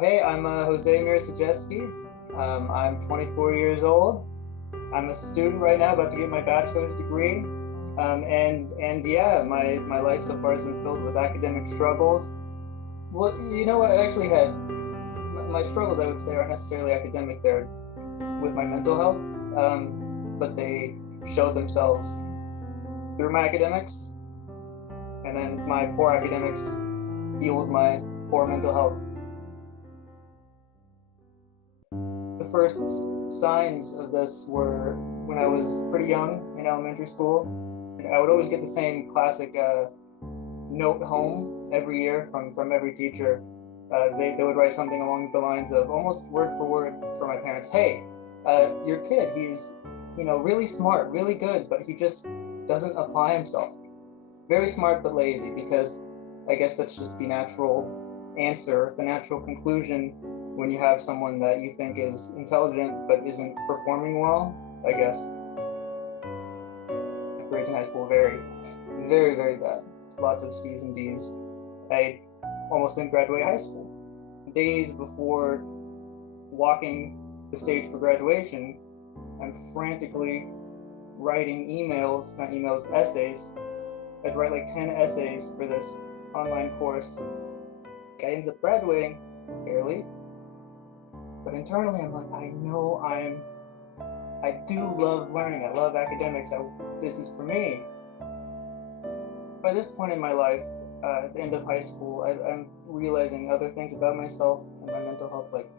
Hey, I'm Jose Mirasajeski. I'm 24 years old. I'm a student right now, about to get my bachelor's degree. And yeah, my life so far has been filled with academic struggles. Well, you know what? I actually had my struggles. I would say aren't necessarily academic. They're with my mental health, but they showed themselves through my academics, and then my poor academics fueled my poor mental health. The first signs of this were when I was pretty young in elementary school. I would always get the same classic note home every year from every teacher. They would write something along the lines of almost word for word for my parents. Hey, your kid, he's really smart, really good, but he just doesn't apply himself. Very smart but lazy, because I guess that's just the natural answer, the natural conclusion when you have someone that you think is intelligent but isn't performing well, I guess. Grades in high school very, very, very bad. Lots of C's and D's. I almost didn't graduate high school. Days before walking the stage for graduation, I'm frantically writing emails, not emails, essays. I'd write like 10 essays for this online course. I ended up graduating barely, but internally I'm like, I do love learning. I love academics. This is for me. By this point in my life, at the end of high school, I'm realizing other things about myself and my mental health, like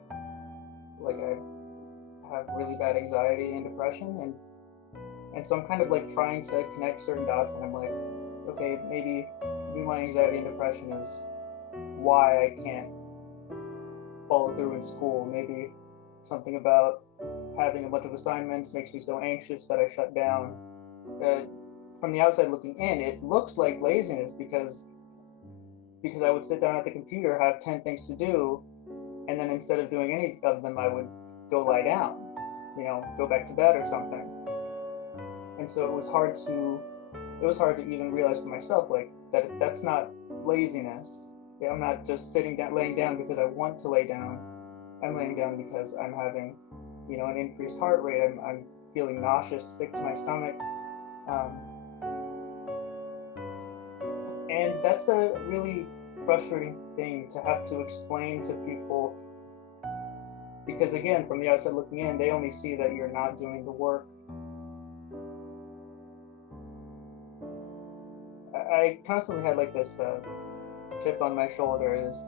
I have really bad anxiety and depression, and so I'm kind of like trying to connect certain dots, and I'm like, okay, maybe my anxiety and depression is why I can't follow through in school. Maybe something about having a bunch of assignments makes me so anxious that I shut down. From the outside looking in, it looks like laziness because I would sit down at the computer, have 10 things to do, and then instead of doing any of them, I would go lie down, go back to bed or something. And so it was hard to even realize for myself, like, that's not laziness. Yeah, I'm not just laying down because I want to lay down. I'm laying down because I'm having, an increased heart rate. I'm feeling nauseous, sick to my stomach. Um, and that's a really frustrating thing to have to explain to people, because again, from the outside looking in, they only see that you're not doing the work. I constantly had like this chip on my shoulder, this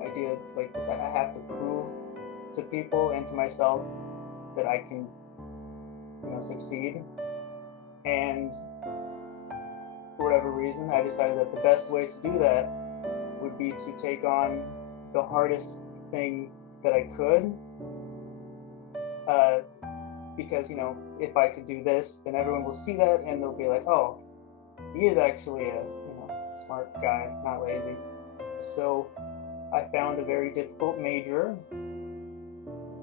idea, like this, I have to prove to people and to myself that I can, succeed. And for whatever reason, I decided that the best way to do that would be to take on the hardest thing that I could, uh, because if I could do this, then everyone will see that and they'll be like, oh, he is actually a smart guy, not lazy. So I found a very difficult major,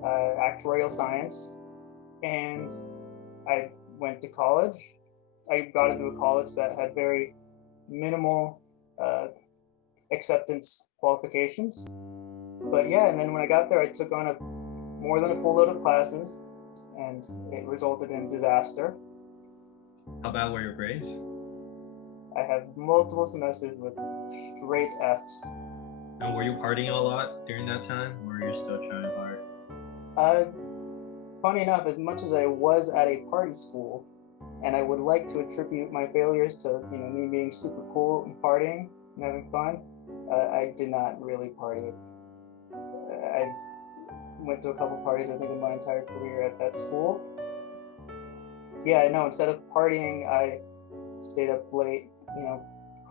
actuarial science, and I went to college. I got into a college that had very minimal uh, acceptance qualifications. But yeah, and then when I got there, I took on more than a full load of classes, and it resulted in disaster. How bad were your grades? I have multiple semesters with straight Fs. And were you partying a lot during that time, or were you still trying hard? Uh, Funny enough, as much as I was at a party school, and I would like to attribute my failures to me being super cool and partying and having fun, I did not really party. I went to a couple parties, I think, in my entire career at that school. Yeah, I know. Instead of partying, I stayed up late,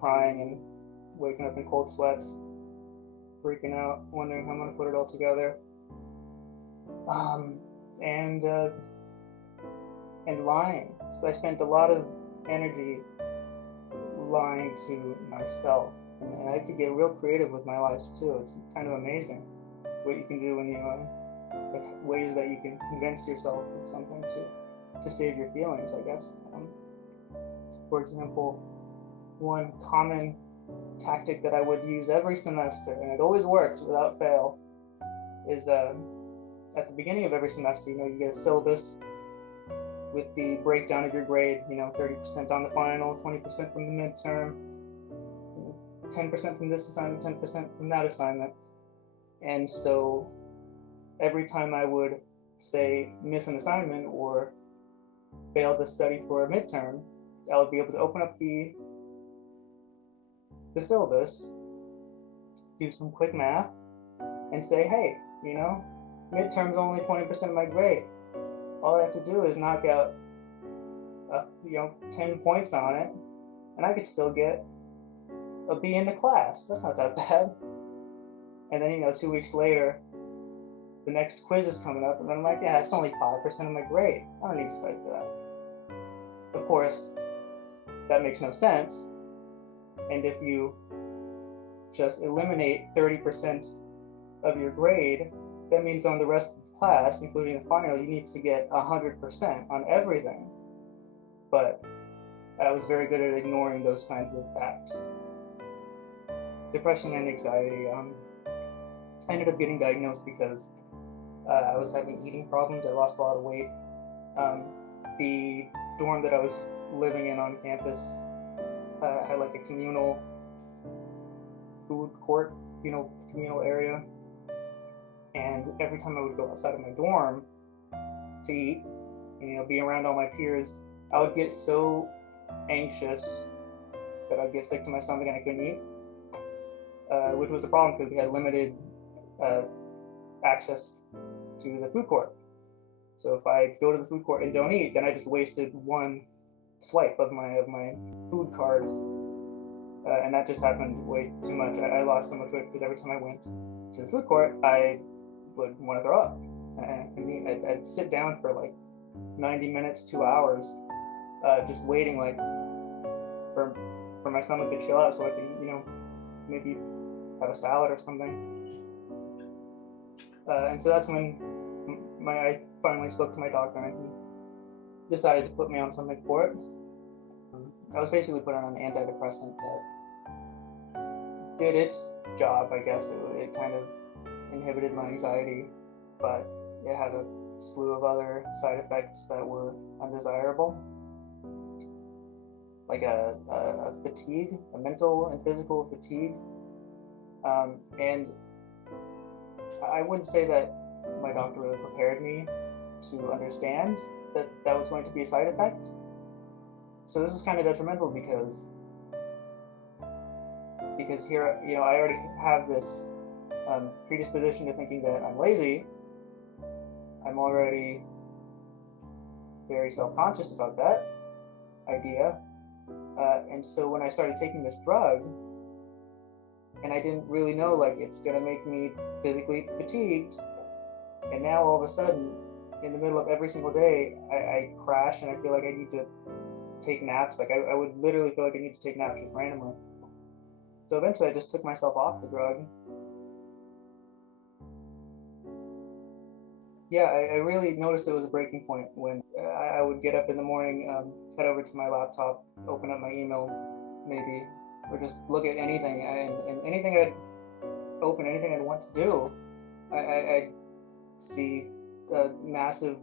crying and waking up in cold sweats, freaking out, wondering how I'm gonna put it all together. Um, and lying. So I spent a lot of energy lying to myself, and I could get real creative with my lies too. It's kind of amazing what you can do when you like ways that you can convince yourself of something to save your feelings, I guess. For example, one common tactic that I would use every semester, and it always worked without fail, is at the beginning of every semester, you get a syllabus with the breakdown of your grade, 30% on the final, 20% from the midterm, 10% from this assignment, 10% from that assignment. And so every time I would, say, miss an assignment or fail to study for a midterm, I would be able to open up the syllabus, do some quick math, and say, hey, midterm's only 20% of my grade. All I have to do is knock out, 10 points on it, and I could still get a B in the class. That's not that bad. And then, 2 weeks later, the next quiz is coming up, and I'm like, yeah, that's only 5% of my grade. I don't need to study for that. Of course, that makes no sense. And if you just eliminate 30% of your grade, that means on the rest of the class, including the final, you need to get 100% on everything. But I was very good at ignoring those kinds of facts. Depression and anxiety. I ended up getting diagnosed because I was having eating problems. I lost a lot of weight. The dorm that I was living in on campus had like a communal food court, communal area. And every time I would go outside of my dorm to eat, be around all my peers, I would get so anxious that I'd get sick to my stomach and I couldn't eat, which was a problem because we had limited access to the food court. So if I go to the food court and don't eat, then I just wasted one swipe of my food card, and that just happened way too much. I lost so much weight because every time I went to the food court, I would want to throw up. I'd sit down for like 90 minutes, 2 hours, just waiting like for my stomach to chill out so I can, maybe have a salad or something. And so that's when I finally spoke to my doctor and he decided to put me on something for it. I was basically put on an antidepressant that did its job, I guess. It kind of inhibited my anxiety, but it had a slew of other side effects that were undesirable, like a fatigue, a mental and physical fatigue. And I wouldn't say that my doctor really prepared me to understand that that was going to be a side effect. So this was kind of detrimental because here, I already have this predisposition to thinking that I'm lazy. I'm already very self-conscious about that idea. And so when I started taking this drug, and I didn't really know, like, it's gonna make me physically fatigued, and now all of a sudden, in the middle of every single day, I crash and I feel like I need to take naps. Like I would literally feel like I need to take naps just randomly. So eventually I just took myself off the drug. Yeah, I really noticed it was a breaking point when I would get up in the morning, head over to my laptop, open up my email maybe, or just look at anything, and anything I'd open, anything I'd want to do, I'd see a massive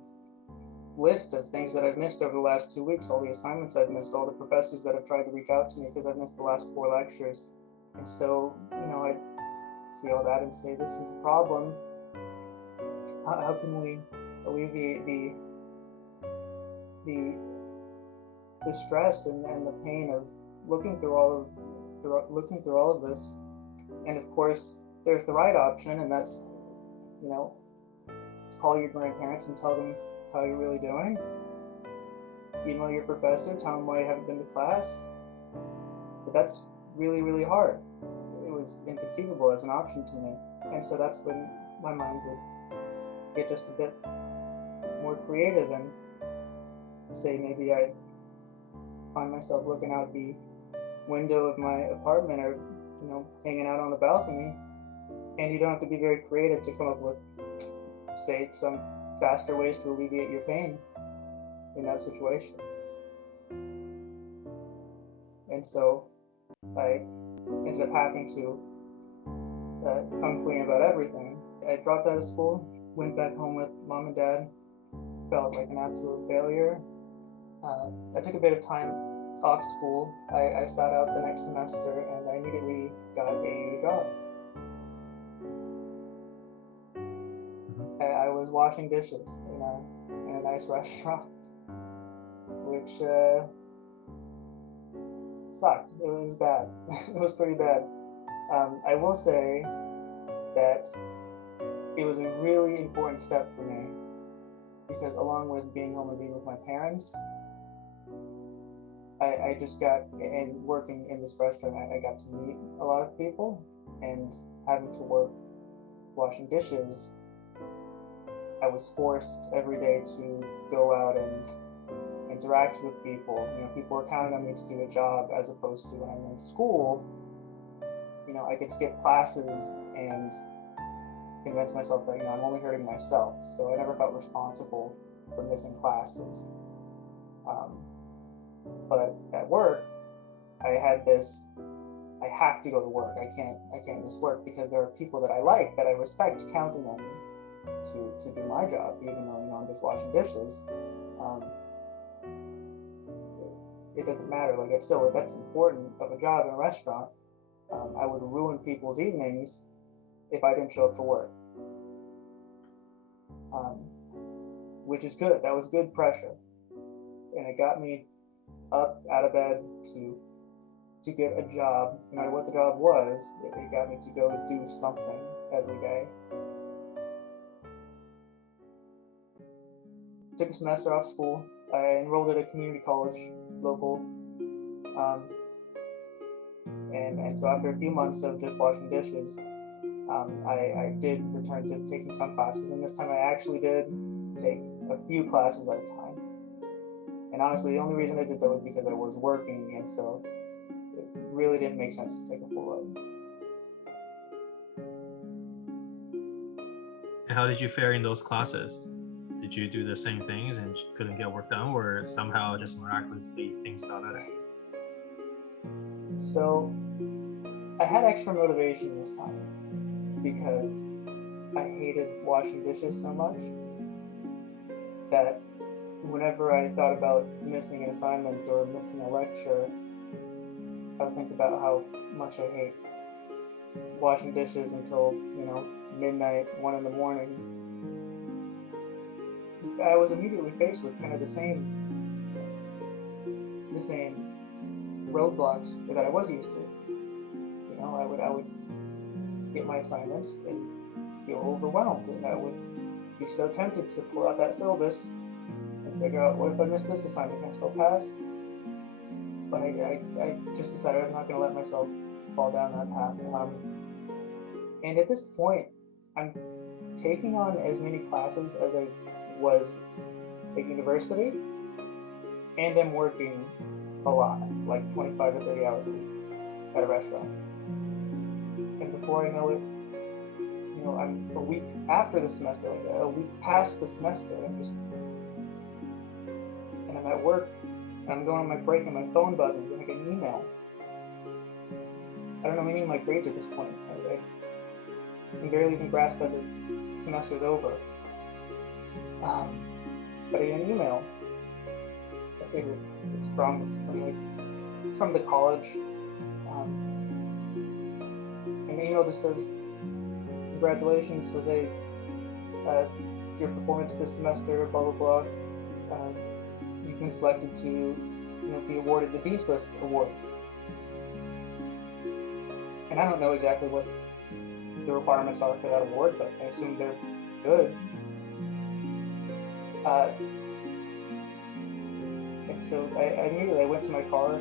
list of things that I've missed over the last 2 weeks, all the assignments I've missed, all the professors that have tried to reach out to me because I've missed the last 4 lectures. And so, I'd see all that and say, this is a problem. How can we alleviate the stress and the pain of looking through all of this? And of course, there's the right option, and that's, call your grandparents and tell them how you're really doing. Email your professor, tell them why you haven't been to class. But that's really, really hard. It was inconceivable as an option to me. And so that's when my mind would get just a bit more creative and say maybe I'd find myself looking out the window of my apartment or, hanging out on the balcony. And you don't have to be very creative to come up with, say, some faster ways to alleviate your pain in that situation. And so I ended up having to come clean about everything. I dropped out of school, went back home with mom and dad, felt like an absolute failure. I took a bit of time off school. I sat out the next semester and I immediately got a job. I was washing dishes in a nice restaurant, which sucked. It was bad. It was pretty bad. I will say that it was a really important step for me because along with being home and being with my parents, I just got, and working in this restaurant, I got to meet a lot of people, and having to work washing dishes, I was forced every day to go out and interact with people. People were counting on me to do a job as opposed to when I'm in school, I could skip classes and convince myself that, I'm only hurting myself. So I never felt responsible for missing classes. But at work, I had this, I have to go to work. I can't miss work because there are people that I like, that I respect, counting on me to do my job, even though, I'm just washing dishes. It doesn't matter. Like, if that's important of a job in a restaurant, I would ruin people's evenings if I didn't show up for work. Which is good. That was good pressure. And it got me up out of bed to get a job. No matter what the job was, it got me to go do something every day. Took a semester off school. I enrolled at a community college, local. And so after a few months of just washing dishes, I did return to taking some classes, and this time I actually did take a few classes at a time. And honestly, the only reason I did that was because I was working, and so it really didn't make sense to take a full load. And how did you fare in those classes? Did you do the same things and couldn't get work done, or somehow just miraculously things got better? So I had extra motivation this time because I hated washing dishes so much that whenever I thought about missing an assignment or missing a lecture, I would think about how much I hate washing dishes until, midnight, 1 in the morning. I was immediately faced with kind of the same roadblocks that I was used to. I would get my assignments and feel overwhelmed, and I would be so tempted to pull out that syllabus and figure out, what if I miss this assignment? Can I still pass? But I just decided I'm not going to let myself fall down that path. And at this point, I'm taking on as many classes as I was at university, and I'm working a lot, like 25 to 30 hours a week at a restaurant. And before I know it, I'm a week after the semester, like a week past the semester, and I'm at work, and I'm going on my break, and my phone buzzes, and I get an email. I don't know any of my grades at this point. I can barely even grasp that the semester's over. But I get an email. I figured it's from the college. And the email just says, "Congratulations, Jose. Your performance this semester, blah blah blah. You've been selected to, be awarded the Dean's List award." And I don't know exactly what the requirements are for that award, but I assume they're good. And so I immediately went to my car.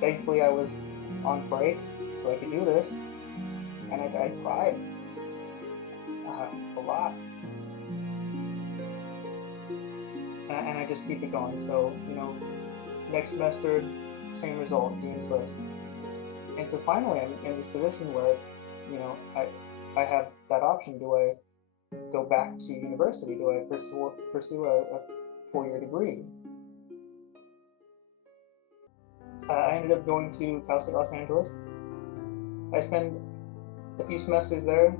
Thankfully, I was on break, so I could do this. And I cried a lot. And I just keep it going. So, next semester, same result, Dean's List. And so finally, I'm in this position where, I have that option. Do I go back to university? Do I pursue a 4-year degree? I ended up going to Cal State Los Angeles. I spent a few semesters there,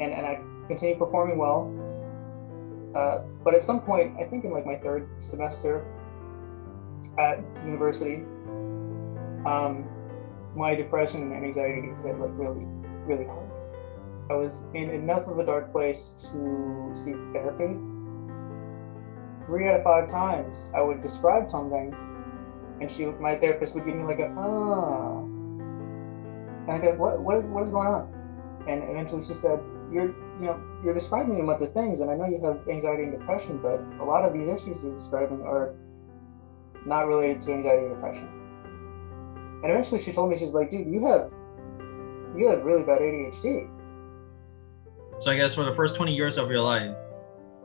and I continued performing well. But at some point, I think in like my third semester at university, um, my depression and anxiety hit like really, really hard. I was in enough of a dark place to seek therapy. 3 out of 5 times, I would describe something, and my therapist, would give me like a and I go, what is going on? And eventually she said, you're describing a bunch of things, and I know you have anxiety and depression, but a lot of these issues you're describing are not related to anxiety and depression. And eventually she told me, she's like, dude, you have really bad ADHD. So I guess for the first 20 years of your life,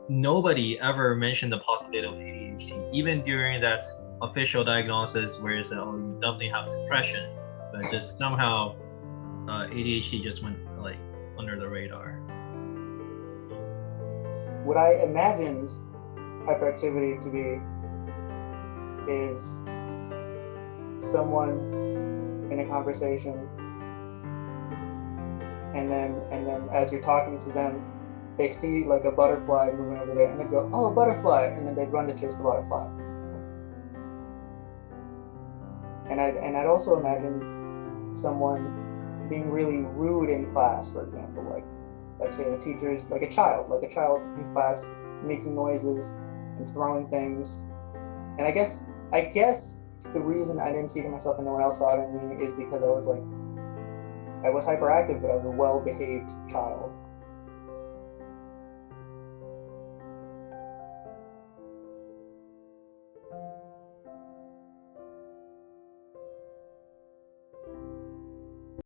nobody ever mentioned the possibility of ADHD, even during that official diagnosis where you said, oh, you definitely have depression, but just somehow ADHD just went like under the radar. What I imagined hyperactivity to be is someone in a conversation, and then as you're talking to them, they see like a butterfly moving over there, and they go, oh, a butterfly, and then they'd run to chase the butterfly. And I'd also imagine someone being really rude in class, for example, like say the teacher's like a child in class making noises and throwing things. And I guess the reason I didn't see it in myself and no one else saw it in me is because I was hyperactive, but I was a well-behaved child.